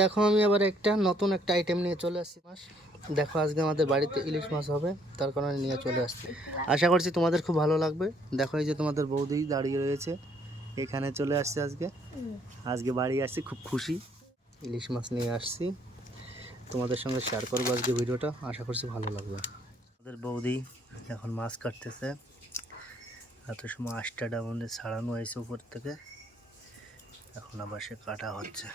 দেখো আমি আবার নতুন একটা আইটেম নিয়ে চলে আসছি মাছ। দেখো আজকে আমাদের বাড়িতে ইলিশ মাছ হবে, তার কারণে নিয়ে চলে আসছি। আশা করছি তোমাদের খুব ভালো লাগবে। দেখো এই যে তোমাদের বৌদি দাঁড়িয়ে রয়েছে, এখানে চলে আসছে আজকে বাড়ি আসছি, খুব খুশি। ইলিশ মাছ নিয়ে আসছি, তোমাদের সঙ্গে শেয়ার করবো আজকে ভিডিওটা। আশা করছি ভালো লাগবে। আমাদের বৌদি এখন মাছ কাটতেছে। এত সময় 8টা মধ্যে ছাড়ানো হয়েছে উপর থেকে, এখন আবার সে কাটা হচ্ছে।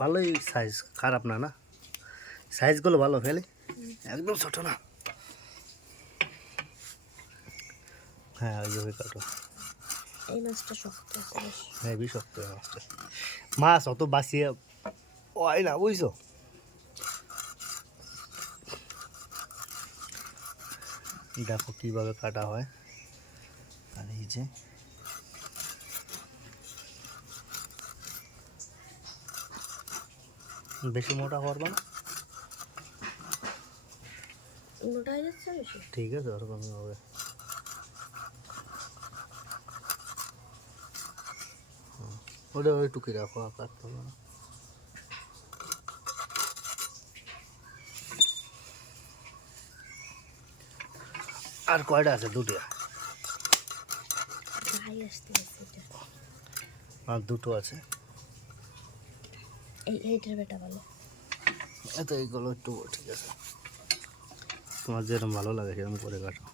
ভালোই সাইজ, খারাপ না, না সাইজগুলো ভালো, ফেলে একদম ছোট না। হ্যাঁ ওইভাবে কাটো। এই মাছটা শক্ত আছে, হেভি শক্ত মাছটা। মাছ অত বাঁচিয়ে হয় না, বুঝছো। দেখো কিভাবে কাটা হয়। আর এই যে বেশি মোটা করবা না, মোটা হয়ে যাচ্ছে বেশি। ঠিক আছে, ওরকমই হবে। ওটা ওইটুকুই রাখো, কাটতে হবে না। আর কয়টা আছে? দুটো। আর দুটো আছে। এইটার বেটা ভালো। এত এইগুলো একটু ঠিক আছে, তোমার যেরকম ভালো লাগে সেরকম করে কাটো।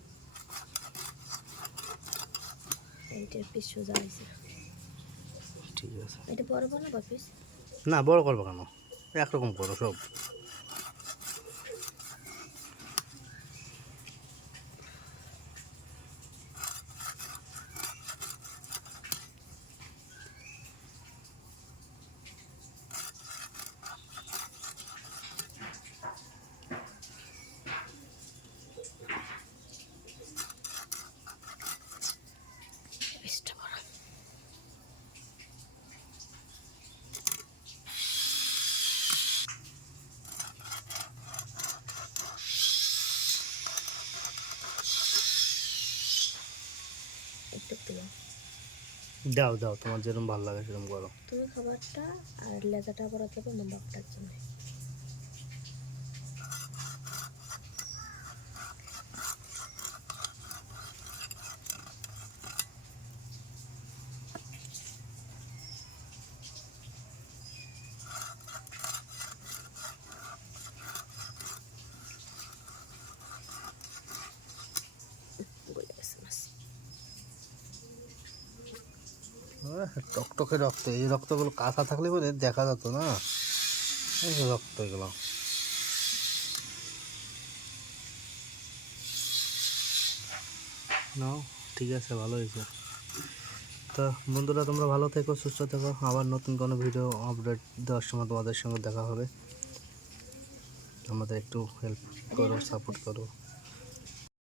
এইটার পিস সোজা আছে, ঠিক আছে। এটা বড় বড় না পিস? না বড় করবো কেন, একরকম করো সব। পিসটা বড়। একটু দিলাম। দাও দাও, তোমার যেরকম ভালো লাগে সেরকম করো। তুমি খাবারটা আর লেজাটা বড় দেবো আমার বাপটার জন্য। টকটকে রক্ত, এই রক্তগুলো কাঁচা থাকলে বলে দেখা যেত না, এই যে রক্ত এগুলো। নাও, ঠিক আছে, ভালো হয়েছে। তো বন্ধুরা, তোমরা ভালো থেকো, সুস্থ থেকো। আবার নতুন কোনো ভিডিও আপডেট দেওয়ার সময় তোমাদের সঙ্গে দেখা হবে। আমাদের একটু হেল্প করো, সাপোর্ট করো।